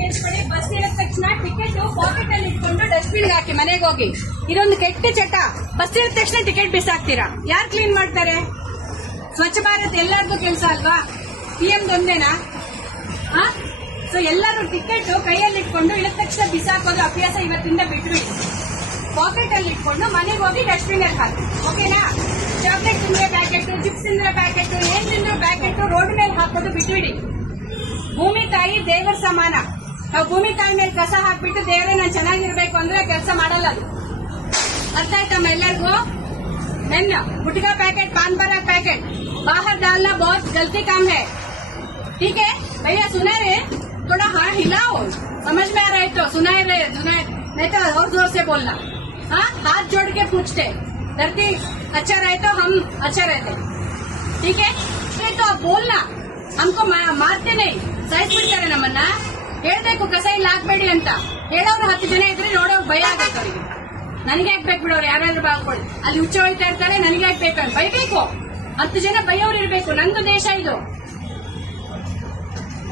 ಕೇಳಿಸ್ಕೊಳ್ಳಿ. ಬಸ್ ಇಳಿದ ತಕ್ಷಣ ಟಿಕೆಟ್ ಪಾಕೆಟ್ ಅಲ್ಲಿ ಇಟ್ಕೊಂಡು ಡಸ್ಟ್ಬಿನ್ ಹಾಕಿ ಮನೆಗೆ ಹೋಗಿ. ಇದೊಂದು ಕೆಟ್ಟ ಚಟ. ಬಸ್ ಇಳಿದ ತಕ್ಷಣ ಟಿಕೆಟ್ ಬಿಸಾಕ್ತೀರಾ. ಯಾರು ಕ್ಲೀನ್ ಮಾಡ್ತಾರೆ? ಸ್ವಚ್ಛ ಭಾರತ್ ಎಲ್ಲರಿಗೂ ಕೆಲಸ ಅಲ್ವಾ? PM ಒಂದೇನಾ? ಸೊ ಎಲ್ಲರೂ ಟಿಕೆಟ್ ಕೈಯಲ್ಲಿ ಇಟ್ಕೊಂಡು ಇಳಿದ ತಕ್ಷಣ ಬಿಸಾಕೋದು ಅಭ್ಯಾಸ ಇವತ್ತಿಂದ ಬಿಟ್ಬಿಡಿ. ಪಾಕೆಟ್ ಅಲ್ಲಿ ಇಟ್ಕೊಂಡು ಮನೆಗೆ ಹೋಗಿ ಡಸ್ಟ್ಬಿನ್ ಅಲ್ಲಿ ಹಾಕಿ. ಓಕೆನಾ? ಚಾಕ್ಲೇಟ್ ತಿಂದ್ರೆ ಪ್ಯಾಕೆಟ್, ಚಿಪ್ಸ್ ತಿಂದ್ರೆ ಪ್ಯಾಕೆಟ್, ಏನ್ ತಿಂದ್ರೆ ಪ್ಯಾಕೆಟ್ ರೋಡ್ ಮೇಲೆ ಹಾಕೋದು ಬಿಟ್ಬಿಡಿ. ಭೂಮಿ ತಾಯಿ ದೇವರ ಸಮಾನ. ನಾವು ಭೂಮಿ ತಾಯಿ ಮೇಲೆ ಕಸ ಹಾಕ್ಬಿಟ್ಟು ದೇವರೇ ನಾನು ಚೆನ್ನಾಗಿರ್ಬೇಕು ಅಂದ್ರೆ ಕೆಲಸ ಮಾಡಲ್ಲ ಅದು. ಅರ್ಥ ಆಯ್ತಮ್ಮ ಎಲ್ಲರಿಗೂ? मेन गुटखा पैकेट, पान पराग पैकेट बाहर डालना बहुत गलती काम है. ठीक है भैया? सुना रहे? थोड़ा हाथ हिलाओ. समझ में आ रहा है तो सुनाए रहे, नहीं तो और जोर से बोलना. हाँ, हाथ जोड़ के पूछते. धरती अच्छा रहे तो हम अच्छा रहते. ठीक है? तो आप बोलना. हमको मारते नहीं, ಸೈಜ್ ಬಿಡ್ತಾರೆ ನಮ್ಮನ್ನ. ಹೇಳ್ಬೇಕು ಕಸ ಇಲ್ಲಿ ಹಾಕ್ಬೇಡಿ ಅಂತ. ಹೇಳೋರು 10 ಜನ ಇದ್ರೆ ನೋಡೋರು ಭಯ ಆಗುತ್ತೆ ಅವರಿಗೆ. ನನಗೆ ಹಾಕ್ಬೇಕು ಬಿಡೋರು, ಯಾರಾದ್ರೂ ಬಾಳ್ಕೊಳ್ಳಿ. ಅಲ್ಲಿ ಹುಚ್ಚ ಹೋಯ್ತಾ ಇರ್ತಾರೆ, ನನಗೆ ಹಾಕ್ಬೇಕು ಅಂತ ಬೈಬೇಕು. 10 ಜನ ಬೈಯೋರು ಇರ್ಬೇಕು. ನಂದು ದೇಶ ಇದು.